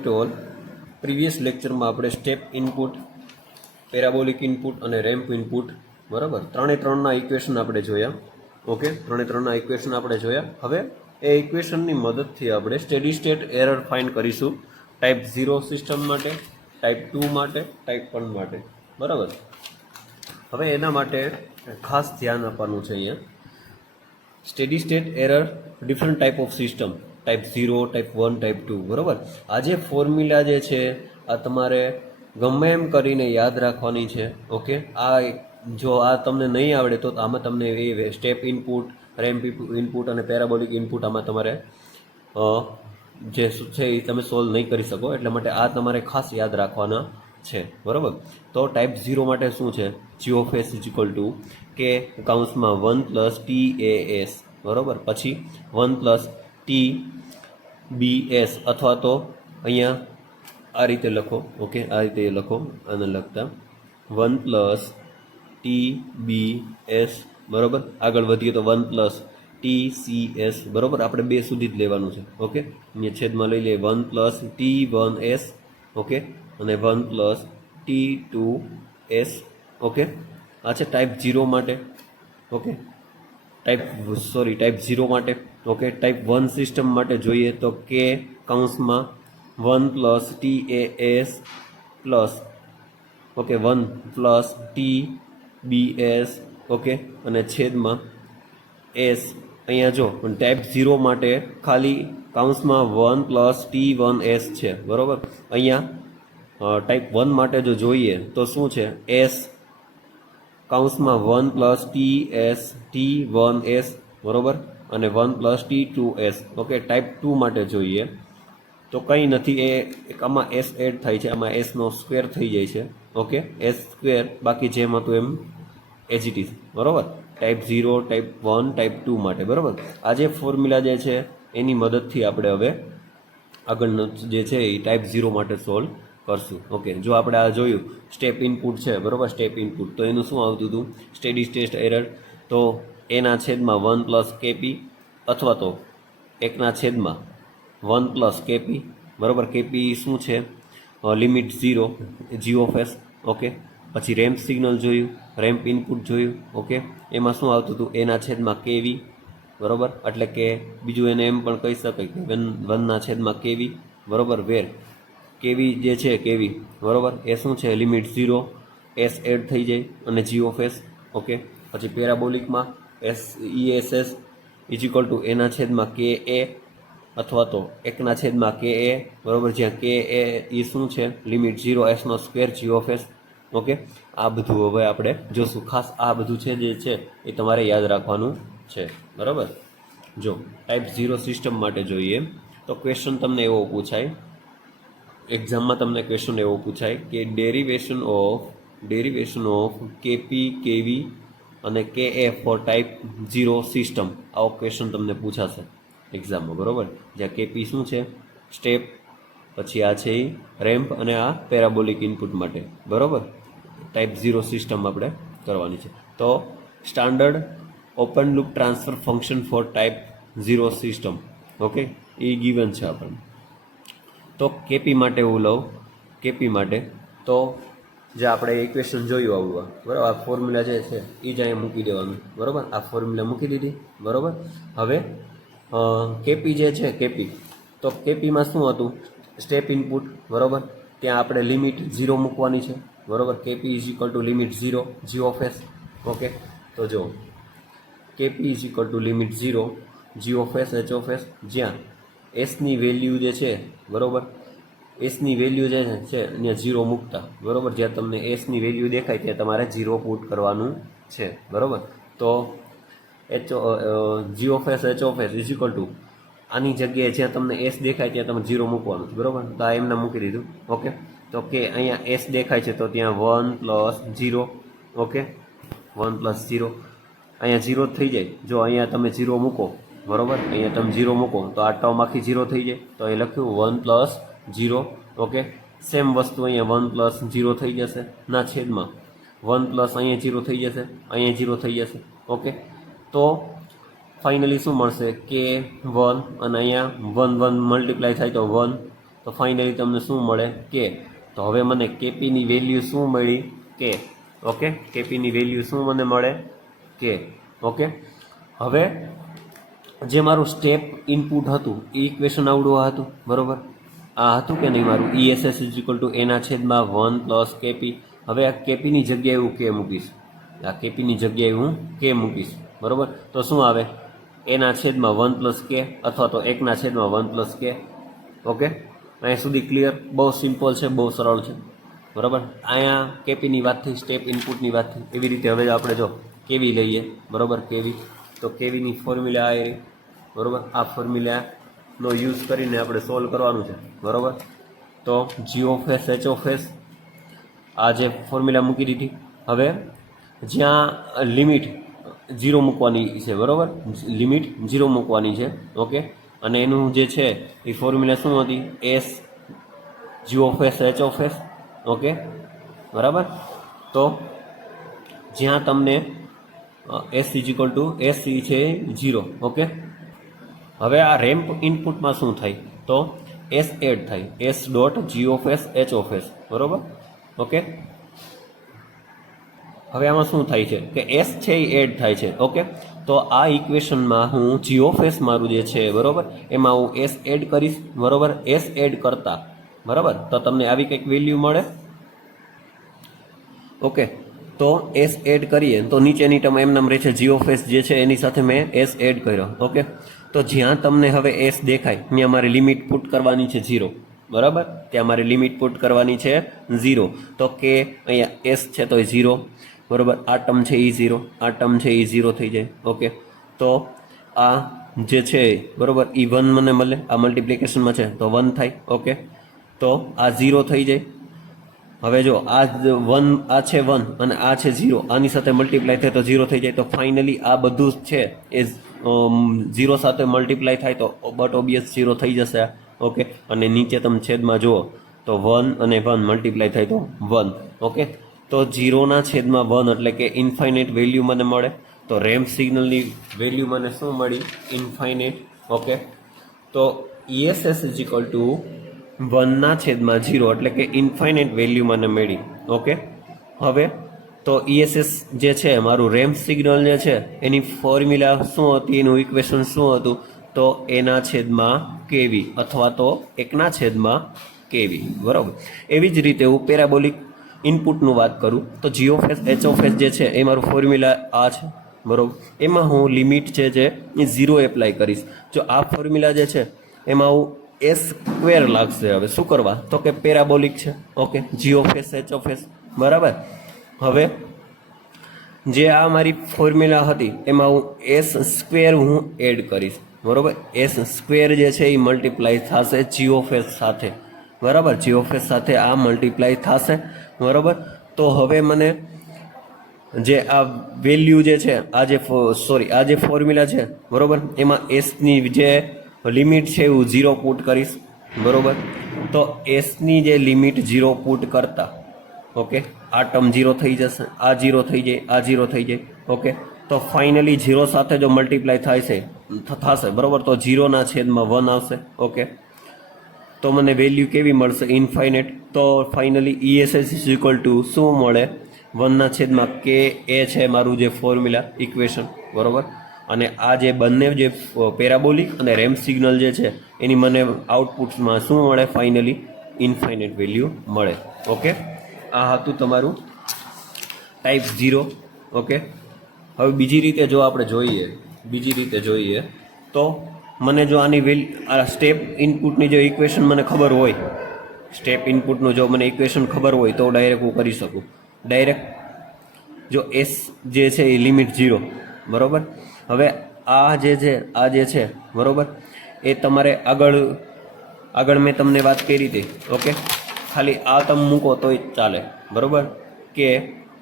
To all. Previous લેક્ચરમાં આપણે step input, parabolic input અને રેમ્પ ઇનપુટ, બરાબર, ત્રણના ઇક્વેશન આપણે જોયા. ઓકે, ત્રણના ઇક્વેશન આપણે જોયા. હવે એ ઇક્વેશનની મદદથી આપણે સ્ટેડી સ્ટેટ એરર ફાઇન્ડ કરીશું ટાઈપ 0 સિસ્ટમ માટે, ટાઈપ 2 માટે, ટાઈપ 1 માટે, બરાબર. હવે એના માટે ખાસ ધ્યાન આપવાનું છે અહીંયા. Steady state error, different type of system, type 0, type 1, type 2, બરાબર. આ જે ફોર્મ્યુલા જે છે આ તમારે ગમે એમ કરીને યાદ રાખવાની છે. ઓકે, આ જો આ તમને નહીં આવડે તો આમાં તમને એ સ્ટેપ ઇનપુટ, રેમ્પ ઇનપુટ અને પેરાબોલિક ઇનપુટ આમાં તમારે જે છે એ તમે સોલ્વ નહીં કરી શકો. એટલા માટે આ તમારે ખાસ યાદ રાખવાના છે, બરાબર. તો ટાઈપ 0 માટે શું છે? G of S is equal to K કાઉન્સમાં 1 પ્લસ ટી એ એસ, બરાબર. પછી 1 પ્લસ ટી બી એસ, અથવા તો અહીંયા આ રીતે લખો. ઓકે, આ રીતે લખો, આને લખતા 1 પ્લસ ટી બી એસ, બરાબર. આગળ વધીએ તો 1 પ્લસ ટી સી એસ, બરાબર. આપણે બે સુધી જ લેવાનું છે. ઓકે, અહીંયા છેદમાં લઈ લઈએ 1 પ્લસ ટી 1 એસ, ઓકે, અને 1 પ્લસ ટી 2 એસ. ઓકે, આ છે ટાઈપ 0 માટે. ઓકે, ટાઈપ 0 માટે. ઓકે, ટાઈપ 1 સિસ્ટમ માટે જોઈએ તો કે કાઉન્સમાં 1 plus T A S plus, okay, 1 plus T B S, okay, અને છેદમાં એસ. અહીંયા જો ટાઈપ 0 માટે ખાલી કાઉન્સમાં 1 પ્લસ ટી 1 એસ છે, બરાબર. અહીંયા ટાઈપ 1 માટે જો જોઈએ તો શું છે? એસ કાઉન્સમાં 1 plus T S T 1 S, બરાબર, અને 1 plus T 2 S. Okay, type 2 માટે જોઈએ તો કંઈ નથી, એ એક આમાં એસ એડ થાય છે, આમાં એસનો સ્ક્વેર થઈ જાય છે. ઓકે, એસ સ્ક્વેર, બાકી જેમ હતું એમ એજ ઇટ ઇઝ, બરાબર. ટાઈપ 0, ટાઈપ 1, ટાઈપ 2 માટે, બરાબર. આ જે ફોર્મ્યુલા જે છે એની મદદથી આપણે હવે આગળનું જે છે એ ટાઈપ 0 માટે સોલ્વ કરશું. ઓકે, જો આપણે આ જોયું સ્ટેપ ઇનપુટ છે, બરાબર, સ્ટેપ ઇનપુટ, તો એનું શું આવતું હતું? Steady state error. તો એના છેદમાં 1 પ્લસ કેપી, અથવા તો એકના છેદમાં 1 પ્લસ કેપી, બરાબર. કેપી શું છે? Limit 0, G of S. Okay, પછી રેમ્પ સિગ્નલ જોયું, રેમ્પ ઇનપુટ જોયું. ઓકે, એમાં શું આવતું હતું? એના છેદમાં કેવી, બરાબર, એટલે કે બીજું એને એમ પણ કહી શકાય કે 1ના છેદમાં કેવી, બરાબર. વેર કેવી જે છે કેવી, બરાબર, એ શું છે? લિમિટ 0, એસ એડ થઈ જાય અને જી ઓફ એસ. ઓકે, પછી પેરાબોલિકમાં S E S S is equal to એના છેદમાં કે એ, અથવા તો એકના છેદમાં કે એ, બરાબર, જ્યાં કે એ શું છે? લિમિટ 0, એસનો square, G of S. Okay, આ બધું હવે આપણે જોશું. ખાસ આ બધું છે જે છે એ તમારે યાદ રાખવાનું છે, બરાબર. જો ટાઈપ 0 સિસ્ટમ માટે જોઈએ તો ક્વેશ્ચન તમને એવો પૂછાય, એક્ઝામમાં તમને ક્વેશ્ચન એવો પૂછાય કે ડેરિવેશન ઓફ કેપી, કેવી અને કે એ ફોર ટાઈપ 0 સિસ્ટમ. આવો ક્વેશ્ચન તમને પૂછાશે એક્ઝામમાં, બરાબર. જ્યાં કેપી શું છે? સ્ટેપ, પછી આ છે એ રેમ્પ, અને આ પેરાબોલિક ઇનપુટ માટે, બરાબર. ટાઈપ 0 સિસ્ટમ આપણે કરવાની છે. તો standard open loop transfer function for type 0 system, okay, એ ગિવન છે આપણને. તો કેપી માટે હું લઉં, કેપી માટે તો જે આપણે ઇક્વેશન જોયું આવડવા, બરાબર, આ ફોર્મ્યુલા જે છે એ જ અહીંયા મૂકી દેવાનું, બરાબર. આ ફોર્મ્યુલા મૂકી દીધી, બરાબર. હવે કેપી જે છે કેપી, તો કેપીમાં શું હતું? સ્ટેપ ઇનપુટ, બરાબર. ત્યાં આપણે લિમિટ 0 મૂકવાની છે, બરાબર. KP is equal to limit 0, G of S. Okay, તો જો KP is equal to limit 0, G of S, H of S, જ્યાં એસની વેલ્યુ જે છે, બરાબર, એસની વેલ્યુ જે છે અહીંયા 0 મૂકતા, બરાબર. જ્યાં તમને એસની વેલ્યુ દેખાય ત્યાં તમારે 0 પુટ કરવાનું છે, બરાબર. તો G of S, H of S is equal to આની જગ્યાએ જ્યાં તમને એસ દેખાય ત્યાં તમે 0 મૂકવાનું છે, બરાબર. તો આ એમને મૂકી દીધું. ઓકે, તો કે અહીંયા એસ દેખાય છે તો ત્યાં 1 પ્લસ 0, ઓકે, 1 પ્લસ 0, અહીંયા 0 થઈ જાય. જો અહીંયા તમે 0 મૂકો, બરાબર, અહીંયા તમે 0 મૂકો તો આ ટર્મ આખી 0 થઈ જાય. તો અહીં લખ્યું 1 પ્લસ 0. ઓકે, સેમ વસ્તુ અહીંયા 1 પ્લસ 0 થઈ જશે, ના છેદમાં 1 પ્લસ અહીંયા 0 થઈ જશે, અહીંયા 0 થઈ જશે. ઓકે, તો ફાઇનલી શું મળશે? કે 1, અને અહીંયા 1 1 મલ્ટીપ્લાય થાય તો 1, તો ફાઇનલી તમને શું મળે કે. તો હવે મને કેપીની વેલ્યુ શું મળી કે. ઓકે, કેપીની વેલ્યુ શું મને મળે કે. ઓકે, હવે જે મારું સ્ટેપ ઇનપુટ હતું એ ઇક્વેશન આવડું આ હતું, બરાબર. આ હતું કે નહીં મારું ESS ઇઝ ઇક્વલ ટુ એના છેદમાં 1 પ્લસ કેપી. હવે આ કેપીની જગ્યાએ હું કે મૂકીશ, આ કેપીની જગ્યાએ હું કે મૂકીશ, બરાબર. તો શું આવે એના છેદમાં 1 પ્લસ કે અથવા તો 1 છેદમાં 1 પ્લસ કે. ઓકે, અહીંયા સુધી ક્લિયર? બહુ સિમ્પલ છે, બહુ સરળ છે, બરાબર. અહીંયા કેપીની વાત થઈ, સ્ટેપ ઇનપુટની વાત થઈ. એવી રીતે હવે આપણે જો કેવી લઈએ, બરાબર. કેવી, તો કેવીની ફોર્મ્યુલા આ, બરાબર. આ ફોર્મ્યુલાનો યુઝ કરીને આપણે સોલ્વ કરવાનું છે, બરાબર. તો G(h) આ જે ફોર્મ્યુલા મૂકી દીધી. હવે જ્યાં લિમિટ 0 મૂકવાની છે, બરાબર. લિમિટ 0 મૂકવાની છે. ઓકે, અને એનું જે છે એ ફોર્મ્યુલા શું હતી? S G(h) ઓકે, બરાબર. તો જ્યાં તમને S ઇઝિકલ ટુ S છે 0. ઓકે, હવે આ રેમ્પ ઇનપુટમાં શું થાય? તો S એડ થાય, S ડોટ G(h) બરાબર. ઓકે, હવે આમાં શું થાય છે કે S છે એ એડ થાય છે. ઓકે, તો આ ઇક્વેશનમાં હું G(h) મારું જે છે, બરાબર, એમાં હું S એડ કરીશ, બરાબર. S એડ કરતા, બરાબર, તો તમને આવી કંઈક વેલ્યુ મળે. ઓકે, તો S એડ કરીએ તો નીચેની ટર્મ એમ નામ રહે છે. G(h) જે છે એની સાથે મેં S એડ કર્યો. ઓકે, તો જ્યાં તમને હવે S દેખાય ત્યાં મારે લિમિટ પુટ કરવાની છે 0, બરાબર. ત્યાં મારે લિમિટ પુટ કરવાની છે 0. તો કે અહીંયા S છે તો એ 0, બરાબર. આ ટર્મ છે એ 0, આ ટર્મ છે એ 0 થઈ જાય. ઓકે, તો આ જે છે, બરાબર, એ 1 મને મળે. આ મલ્ટિપ્લિકેશનમાં છે તો 1 થાય. ઓકે, તો આ 0 થઈ જાય. હવે જો આ 1, આ છે 1 અને આ છે 0, આની સાથે મલ્ટીપ્લાય થાય તો 0 થઈ જાય. તો ફાઇનલી આ બધું છે એ 0 સાથે મલ્ટીપ્લાય થાય તો બટ ઓબ્વિયસ 0 થઈ જશે. ઓકે, અને નીચે તમે છેદમાં જુઓ તો 1 અને 1 મલ્ટીપ્લાય થાય તો 1. ઓકે, તો 0 છેદમાં 1 એટલે કે ઇન્ફાઇનાઇટ વેલ્યુ મને મળે. તો રેમ્પ સિગ્નલની વેલ્યુ મને શું મળી? ઇન્ફાઇનાઇટ. ઓકે, તો ESS ઇઝ ઇક્વલ ટુ 1/0 એટલે કે ઇન્ફાઇનાઇટ વેલ્યુ મને મળી. ઓકે, હવે તો ESS જે છે મારું રેમ્પ સિગ્નલ જે છે એની ફોર્મ્યુલા શું હતી, એનું ઇક્વેશન શું હતું? તો એના છેદમાં કેવી અથવા તો 1/kV, બરાબર. એવી જ રીતે હું પેરાબોલિક ઇનપુટનું વાત કરું તો G(h) જે છે એ મારું ફોર્મ્યુલા આ છે, બરાબર. એમાં હું લિમિટ છે જે એ 0 એપ્લાય કરીશ. જો આ ફોર્મ્યુલા જે છે એમાં હું S² લાગશે. હવે શું કરવા? તો કે પેરાબોલિક છે. ઓકે, G(h) બરાબર. હવે જે આ મારી ફોર્મ્યુલા હતી એમાં હું S² હું એડ કરીશ, બરાબર. S² જે છે એ મલ્ટીપ્લાય થશે G(h) સાથે, બરાબર. G(h) સાથે આ મલ્ટીપ્લાય થશે, બરાબર. તો હવે મને જે આ વેલ્યુ જે છે, આ જે ફોર્મ્યુલા છે, બરાબર, એમાં એસની જે લિમિટ છે હું 0 પુટ કરીશ, બરાબર. તો એસની જે લિમિટ 0 પુટ કરતા, ઓકે, આ ટર્મ 0 થઈ જશે, આ 0 થઈ જાય, આ 0 થઈ જાય. ઓકે, તો ફાઇનલી 0 સાથે જો મલ્ટીપ્લાય થશે, બરાબર, તો 0/1 આવશે. ઓકે, તો મને વેલ્યુ કેવી મળશે? ઇન્ફાઇનાઇટ. તો finally ESS is equal two શું મળે? 1/k એ છે મારું જે ફોર્મ્યુલા ઇક્વેશન, બરાબર. અને આ જે બંને જે પેરાબોલિક અને રેમ્પ સિગ્નલ જે છે એની મને આઉટપુટમાં શું મળે? ફાઇનલી ઇન્ફાઇનાઇટ વેલ્યુ મળે. ઓકે, આ હતું તમારું ટાઈપ 0. ઓકે, હવે બીજી રીતે જો આપણે જોઈએ તો મને જો આની આ સ્ટેપ ઇનપુટની જો ઇક્વેશન મને ખબર હોય, સ્ટેપ ઇનપુટનું જો મને ઇક્વેશન ખબર હોય તો ડાયરેક્ટ હું કરી શકું. ડાયરેક્ટ જો S જે છે એ લિમિટ 0, બરાબર. હવે આ જે છે, બરાબર, એ તમારે આગળ મેં તમને વાત કરી હતી. ઓકે, ખાલી આ તમે મૂકો તોય ચાલે, બરાબર. કે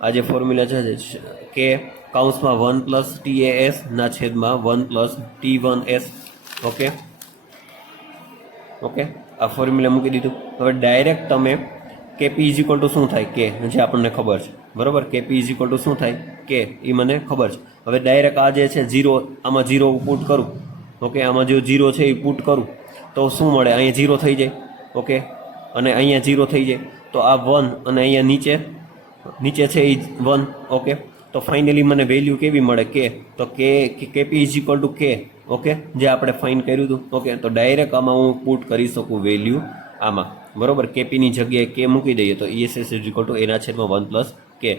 આ જે ફોર્મ્યુલા છે કે કૌંસમાં 1+TAS/1+T1S. ઓકે, આ ફોર્મ્યુલા મૂકી દીધું. હવે ડાયરેક્ટ તમે KP ઇઝ ઇક્વલ ટુ શું થાય? કે જે આપણને ખબર છે, બરાબર. KP ઇઝ ઇક્વલ ટુ શું થાય? કે એ મને ખબર છે. હવે ડાયરેક્ટ આ જે છે 0, આમાં 0 પુટ કરું. ઓકે, આમાં જો 0 છે એ પુટ કરું તો શું મળે? અહીંયા 0 થઈ જાય. ઓકે, અને અહીંયા 0 થઈ જાય તો આ 1 અને અહીંયા નીચે છે એ 1. ઓકે, તો ફાઇનલી મને વેલ્યુ કેવી મળે કે, તો કેપી ઇઝ ઇક્વલ ટુ કે. ઓકે, જે આપણે ફાઇન કર્યું હતું. ઓકે, તો ડાયરેક્ટ આમાં હું પુટ કરી શકું વેલ્યુ આમાં, બરોબર. કેપીની જગ્યાએ કે મૂકી દઈએ તો ESS ઇઝ ઇક્વલ ટુ એના છેદમાં 1 પ્લસ કે,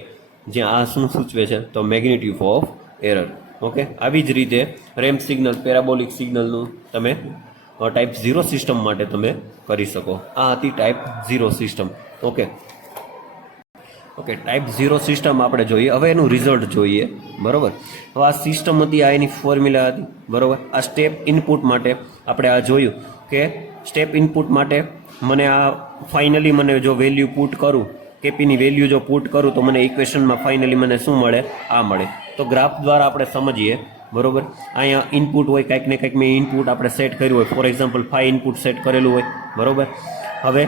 જ્યાં આ શું સૂચવે છે તો મેગ્નિટ્યુડ ઓફ એરર. ઓકે, આવી જ રીતે રેમ્પ સિગ્નલ, પેરાબોલિક સિગ્નલનું તમે ટાઈપ 0 સિસ્ટમ માટે તમે કરી શકો. આ હતી type 0 system. Okay, type 0 system આપણે જોઈએ. હવે એનું રિઝલ્ટ જોઈએ, બરોબર. હવે આ સિસ્ટમ હતી, આ એની ફોર્મ્યુલા હતી, બરોબર. આ સ્ટેપ ઇનપુટ માટે આપણે આ જોયું કે સ્ટેપ ઇનપુટ માટે મને આ ફાઇનલી મને જો વેલ્યુ પુટ કરું, કેપીની વેલ્યુ જો પુટ કરું તો મને ઇક્વેશનમાં ફાઇનલી મને શું મળે, આ મળે. તો ગ્રાફ દ્વારા આપણે સમજીએ, બરોબર. અહીંયા ઇનપુટ હોય, કંઈક ને કંઈક મેં ઇનપુટ આપણે સેટ કર્યું હોય, ફોર એક્ઝામ્પલ 5 ઇનપુટ સેટ કરેલું હોય, બરોબર. હવે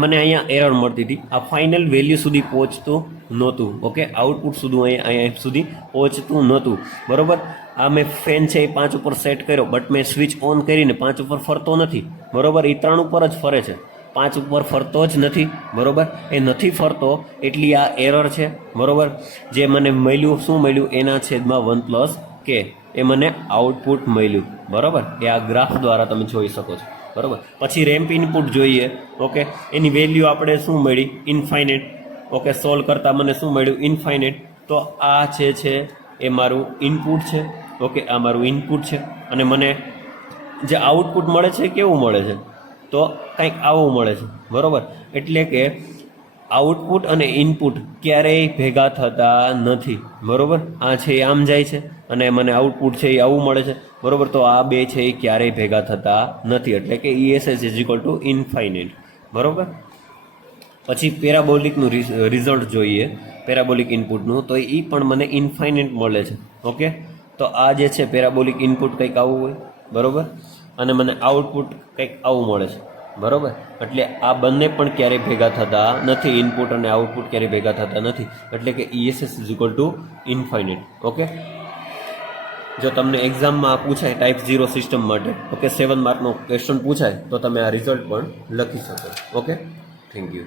મને અહીંયા એરર મળતી હતી, આ ફાઇનલ વેલ્યુ સુધી પહોંચતું નહોતું. ઓકે, આઉટપુટ સુધી અહીંયા સુધી પહોંચતું નહોતું, બરોબર. આ મેં ફેન છે એ 5 ઉપર સેટ કર્યો, બટ મેં સ્વિચ ઓન કરીને 5 ઉપર ફરતો નથી, બરોબર. એ 3 ઉપર જ ફરે છે, 5 ઉપર ફરતો જ નથી, બરોબર. એ નથી ફરતો એટલી આ એરર છે, બરોબર. જે મને મળ્યું, શું મળ્યું, એના છેદમાં 1 પ્લસ કે, એ મને આઉટપુટ મળ્યું, બરોબર. એ આ ગ્રાફ દ્વારા તમે જોઈ શકો છો, બરોબર. પછી રેમ્પ ઇનપુટ જોઈએ. ઓકે, એની વેલ્યુ આપણે શું મળી, ઇન્ફાઇનેટ. ઓકે, સોલ્વ કરતાં મને શું મળ્યું, ઇન્ફાઇનેટ. તો આ છે એ મારું ઇનપુટ છે. ઓકે, આ મારું ઇનપુટ છે, અને મને જે આઉટપુટ મળે છે કેવું મળે છે, તો કંઈક આવું મળે છે, બરોબર. એટલે કે આઉટપુટ અને ઇનપુટ ક્યારેય ભેગા થતા નથી, બરોબર. આ છે એ આમ જાય છે, અને મને આઉટપુટ છે એ આવું મળે છે, બરોબર. તો આ બે છે એ ક્યારેય ભેગા થતા નથી, એટલે કે ESS is equal two infinite, બરોબર. પછી પેરાબોલિકનું રિઝલ્ટ જોઈએ, પેરાબોલિક ઇનપુટનું, તો એ પણ મને ઇન્ફાઇનાઇટ મળે છે. ઓકે, તો આ જે છે પેરાબોલિક ઇનપુટ કંઈક આવું હોય, બરોબર, અને મને આઉટપુટ કંઈક આવું મળે છે, બરોબર. એટલે આ બંને પણ ક્યારેય ભેગા થતા નથી, ઇનપુટ અને આઉટપુટ ક્યારેય ભેગા થતા નથી, એટલે કે ESS is equal two infinite. Okay, જો તમને એક્ઝામમાં પૂછાય ટાઈપ 0 સિસ્ટમ માટે, ઓકે, 7 માર્કનો ક્વેશ્ચન પૂછાય તો તમે આ રિઝલ્ટ પણ લખી શકો. Okay, thank you.